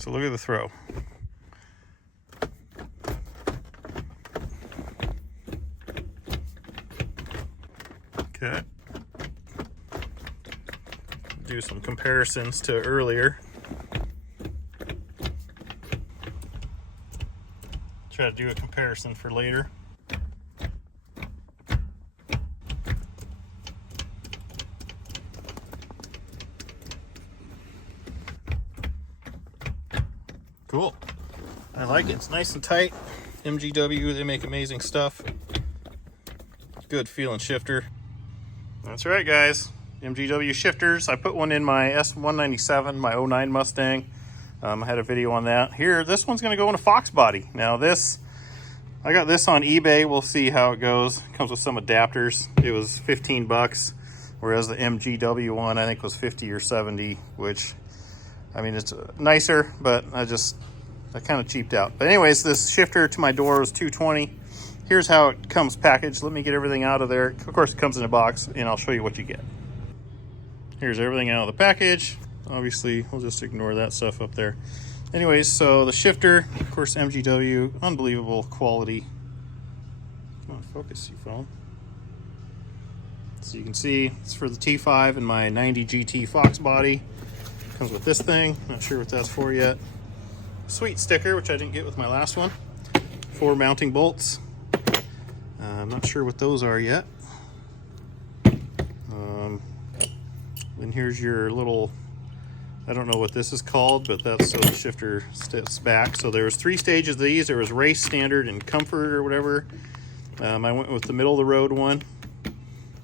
So look at the throw. Okay. Do some comparisons to earlier. Try to do a comparison for later. Cool. I like it. It's nice and tight. MGW, they make amazing stuff. Good feeling shifter. That's right, guys. MGW shifters. I put one in my S197, my 09 Mustang. I had a video on that. Here, this one's going to go in a Foxbody. Now this, I got this on eBay. We'll see how it goes. It comes with some adapters. It was 15 bucks, whereas the MGW one I think was 50 or 70, which, I mean, it's nicer, but I kind of cheaped out. But anyways, this shifter to my door was $220. Here's how it comes packaged. Let me get everything out of there. Of course, it comes in a box, and I'll show you what you get. Here's everything out of the package. Obviously, we'll just ignore that stuff up there. Anyways, so the shifter, of course, MGW, unbelievable quality. Come on, focus, you phone. So you can see it's for the T5 and my 90 GT Foxbody. Comes with this thing. Not sure what that's for yet. Sweet sticker, which I didn't get with my last one. 4 mounting bolts. I'm not sure what those are yet. Then here's your little, I don't know what this is called, but that's so the shifter sits back. So there was 3 stages of these. There was race, standard, and comfort or whatever. I went with the middle of the road one.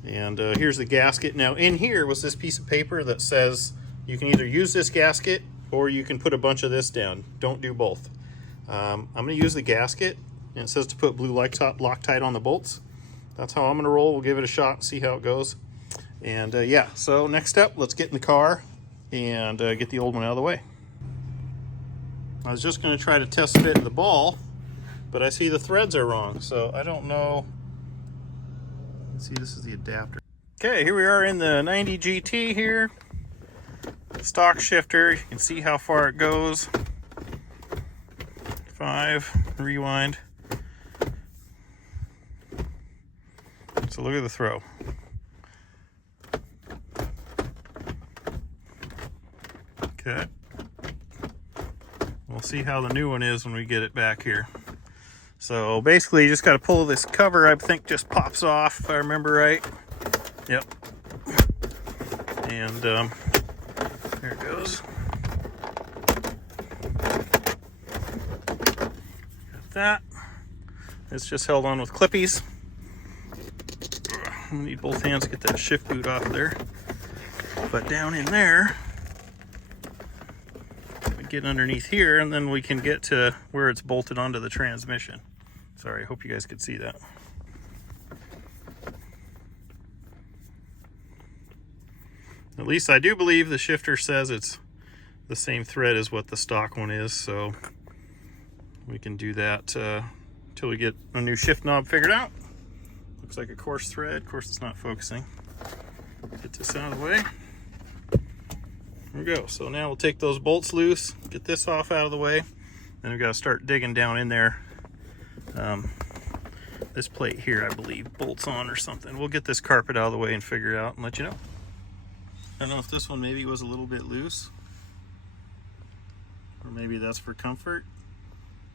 And here's the gasket. Now in here was this piece of paper that says you can either use this gasket or you can put a bunch of this down. Don't do both. I'm going to use the gasket, and it says to put blue Loctite on the bolts. That's how I'm going to roll. We'll give it a shot and see how it goes. And yeah, so next step, let's get in the car and get the old one out of the way. I was just going to try to test fit the ball, but I see the threads are wrong, so I don't know. Let's see, this is the adapter. Okay, here we are in the 90 GT here. Stock shifter, you can see how far it goes. 5, rewind. So look at the throw. Okay. We'll see how the new one is when we get it back here. So basically you just got to pull this cover, I think just pops off if I remember right. Yep. And there it goes. Got that. It's just held on with clippies. I need both hands to get that shift boot off there. But down in there, we get underneath here, and then we can get to where it's bolted onto the transmission. Sorry, I hope you guys could see that. At least I do believe the shifter says it's the same thread as what the stock one is, so we can do that until we get a new shift knob figured out. Looks like a coarse thread. Of course, it's not focusing. Get this out of the way. There we go. So now we'll take those bolts loose, get this off out of the way. Then we've got to start digging down in there. This plate here, I believe, bolts on or something. We'll get this carpet out of the way and figure it out and let you know. I don't know if this one maybe was a little bit loose, or maybe that's for comfort.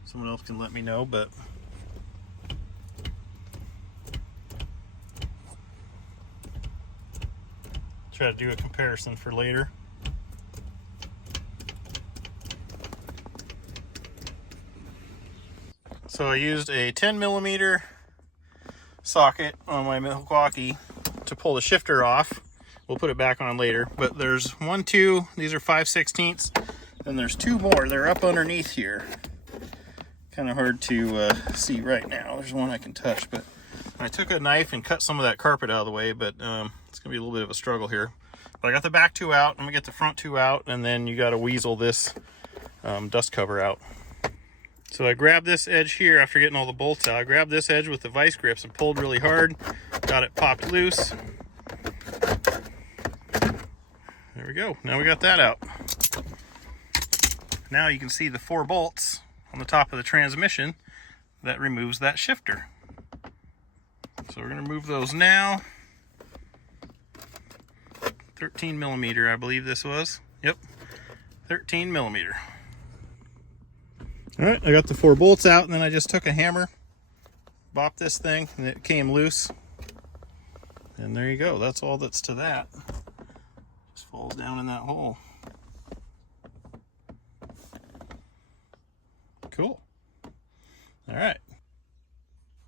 Someone else can let me know, but try to do a comparison for later. So I used a 10mm socket on my Milwaukee to pull the shifter off. We'll put it back on later, but there's 1, 2, these are 5/16, and there's 2 more. They're up underneath here. Kind of hard to see right now. There's one I can touch, but I took a knife and cut some of that carpet out of the way, but it's gonna be a little bit of a struggle here. But I got the back 2 out, I'm gonna get the front 2 out, and then you gotta weasel this dust cover out. So I grabbed this edge here after getting all the bolts out. I grabbed this edge with the vice grips and pulled really hard, got it popped loose. There we go. Now we got that out. Now you can see the 4 bolts on the top of the transmission that removes that shifter. So we're going to remove those now. 13 millimeter, I believe this was. Yep, 13 millimeter. All right, I got the 4 bolts out, and then I just took a hammer, bopped this thing, and it came loose. And there you go. That's all that's to that. Just falls down in that hole. Cool. All right.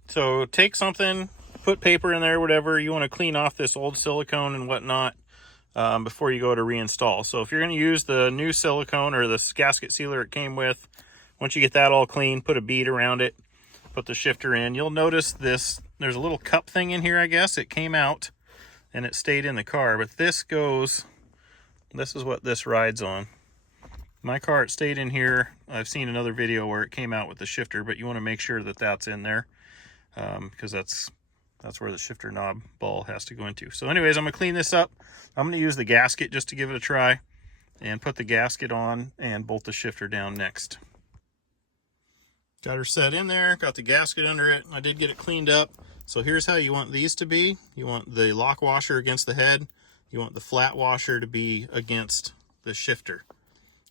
So take something, put paper in there, whatever. You want to clean off this old silicone and whatnot before you go to reinstall. So if you're going to use the new silicone or the gasket sealer it came with, once you get that all clean, put a bead around it, put the shifter in. You'll notice this, there's a little cup thing in here, I guess. It came out and it stayed in the car, but this goes, this is what this rides on. My car, it stayed in here. I've seen another video where it came out with the shifter, but you want to make sure that that's in there because that's where the shifter knob ball has to go into. So anyways, I'm going to clean this up. I'm going to use the gasket just to give it a try and put the gasket on and bolt the shifter down next. Got her set in there, got the gasket under it. I did get it cleaned up. So here's how you want these to be. You want the lock washer against the head. You want the flat washer to be against the shifter.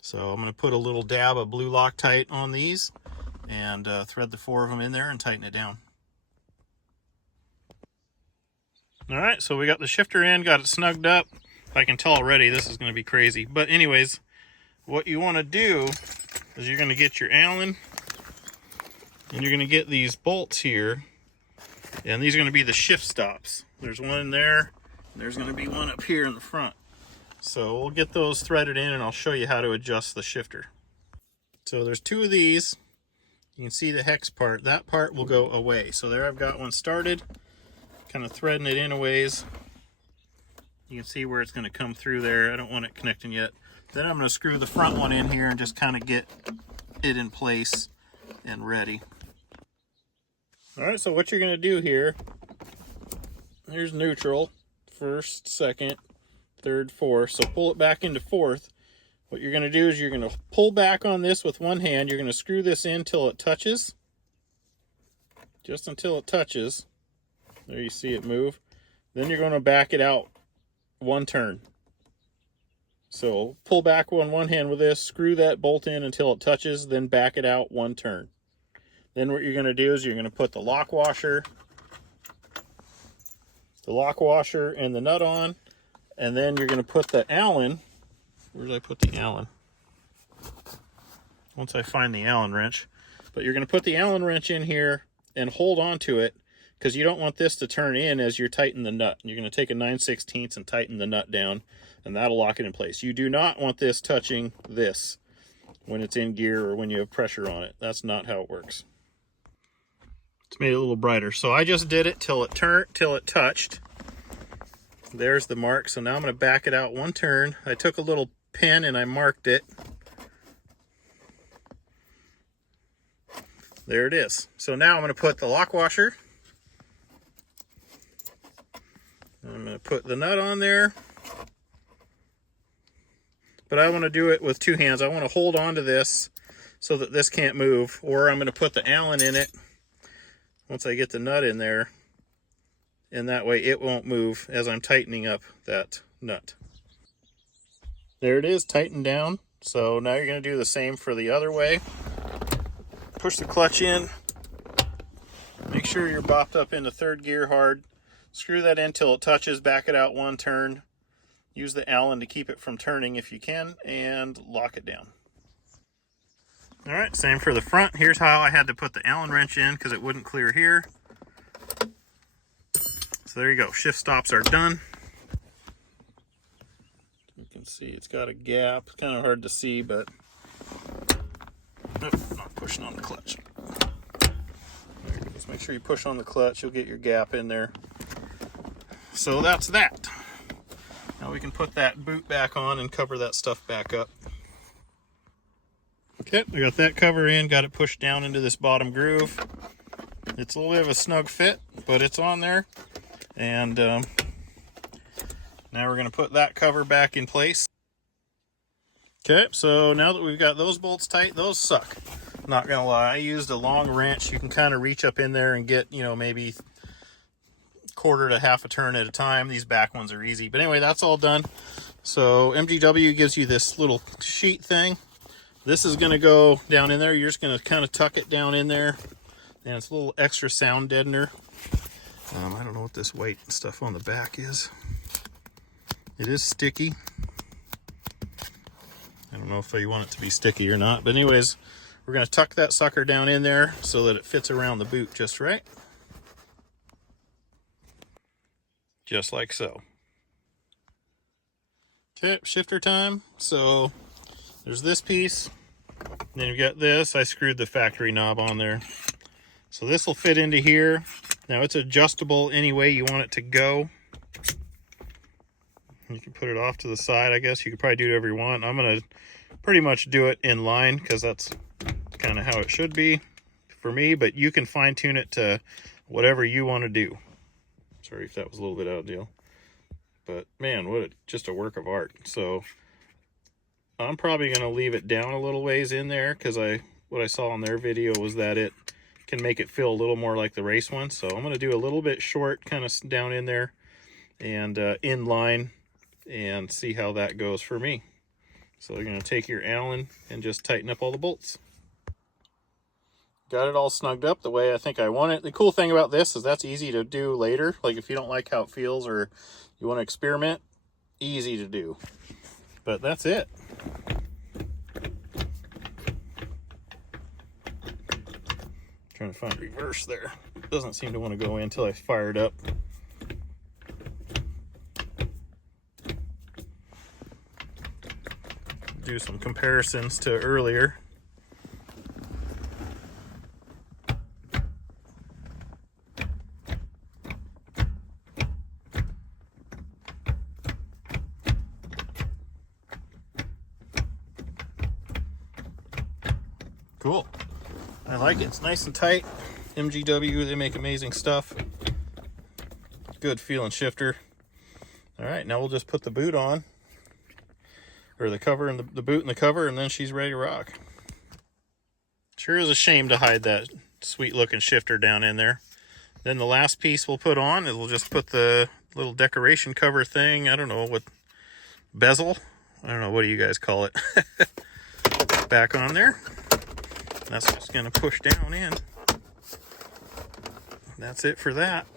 So I'm going to put a little dab of blue Loctite on these and thread the 4 of them in there and tighten it down. All right, so we got the shifter in, got it snugged up. I can tell already this is going to be crazy. But anyways, what you want to do is you're going to get your Allen and you're going to get these bolts here. And these are going to be the shift stops. There's one in there, and there's going to be one up here in the front. So we'll get those threaded in and I'll show you how to adjust the shifter. So there's 2 of these. You can see the hex part. That part will go away. So there I've got one started, kind of threading it in a ways. You can see where it's going to come through there. I don't want it connecting yet. Then I'm going to screw the front one in here and just kind of get it in place and ready. All right, so what you're going to do here, here's neutral, first, second, third, fourth. So pull it back into fourth. What you're going to do is you're going to pull back on this with one hand. You're going to screw this in till it touches, just until it touches. There you see it move. Then you're going to back it out 1 turn. So pull back on one hand with this, screw that bolt in until it touches, then back it out 1 turn. Then what you're going to do is you're going to put the lock washer and the nut on, and then you're going to put the Allen. Where did I put the Allen? Once I find the Allen wrench. But you're going to put the Allen wrench in here and hold on to it because you don't want this to turn in as you're tightening the nut. You're going to take a 9/16 and tighten the nut down, and that'll lock it in place. You do not want this touching this when it's in gear or when you have pressure on it. That's not how it works. It's made it a little brighter. So I just did it till it touched. There's the mark. So now I'm going to back it out 1 turn. I took a little pen and I marked it. There it is. So now I'm going to put the lock washer. I'm going to put the nut on there. But I want to do it with 2 hands. I want to hold on to this so that this can't move. Or I'm going to put the Allen in it once I get the nut in there. And that way it won't move as I'm tightening up that nut. There it is, tightened down. So now you're going to do the same for the other way. Push the clutch in. Make sure you're bopped up into 3rd gear hard. Screw that in till it touches, back it out 1 turn. Use the Allen to keep it from turning if you can, and lock it down. All right, same for the front. Here's how I had to put the Allen wrench in because it wouldn't clear here. So there you go, shift stops are done. You can see it's got a gap. It's kind of hard to see, but nope, not pushing on the clutch. There it goes. Make sure you push on the clutch, you'll get your gap in there. So that's that. Now we can put that boot back on and cover that stuff back up. Okay, we got that cover in, got it pushed down into this bottom groove. It's a little bit of a snug fit, but it's on there. And now we're going to put that cover back in place. Okay, so now that we've got those bolts tight, those suck. Not gonna lie, I used a long wrench. You can kind of reach up in there and get, you know, maybe quarter to half a turn at a time. These back ones are easy. But anyway, that's all done. So MGW gives you this little sheet thing. This is gonna go down in there. You're just gonna kind of tuck it down in there. And it's a little extra sound deadener. I don't know what this white stuff on the back is. It is sticky. I don't know if you want it to be sticky or not, but anyways, we're going to tuck that sucker down in there so that it fits around the boot just right. Just like so. Okay, shifter time. So there's this piece, then you've got this. I screwed the factory knob on there. So this will fit into here. Now it's adjustable any way you want it to go. You can put it off to the side, I guess. You could probably do whatever you want. I'm going to pretty much do it in line because that's kind of how it should be for me, but you can fine tune it to whatever you want to do. Sorry if that was a little bit out of deal. But man, just a work of art. So I'm probably going to leave it down a little ways in there because what I saw on their video was that it can make it feel a little more like the race one. So I'm going to do a little bit short, kind of down in there and in line, and see how that goes for me. So you're going to take your Allen and just tighten up all the bolts. Got it all snugged up the way I think I want it. The cool thing about this is that's easy to do later. Like if you don't like how it feels or you want to experiment, easy to do. But that's it. Trying to find reverse there. It doesn't seem to want to go in until I fire it up. Do some comparisons to earlier. Cool. I like it. It's nice and tight. MGW, they make amazing stuff. Good feeling shifter. All right, now we'll just put the boot on. Or the cover and the boot and the cover, and then she's ready to rock. Sure is a shame to hide that sweet looking shifter down in there. Then the last piece we'll put on is we'll just put the little decoration cover thing, I don't know what, bezel? I don't know, what do you guys call it? Back on there. That's just going to push down in. That's it for that.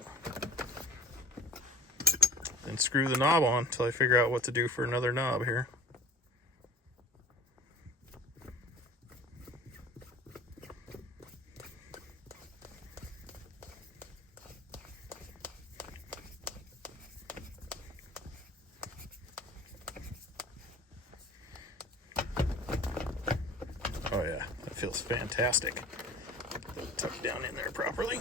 Then screw the knob on until I figure out what to do for another knob here. Oh yeah, that feels fantastic. Tuck down in there properly.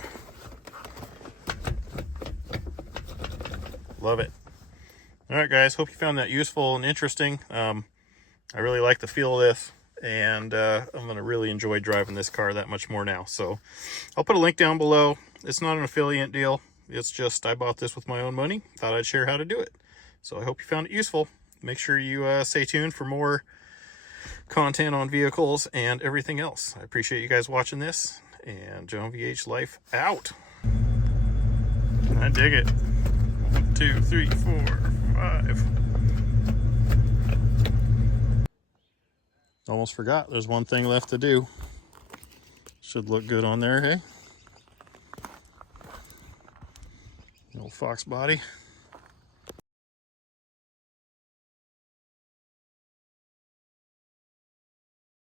Love it. All right, guys, hope you found that useful and interesting. I really like the feel of this, and I'm going to really enjoy driving this car that much more now. So I'll put a link down below. It's not an affiliate deal. It's just I bought this with my own money. Thought I'd share how to do it. So I hope you found it useful. Make sure you stay tuned for more content on vehicles and everything else. I appreciate you guys watching this, and John VH Life out. I dig it. 1, 2, 3, 4, 5. Almost forgot, there's one thing left to do. Should look good on there, hey? The old Foxbody.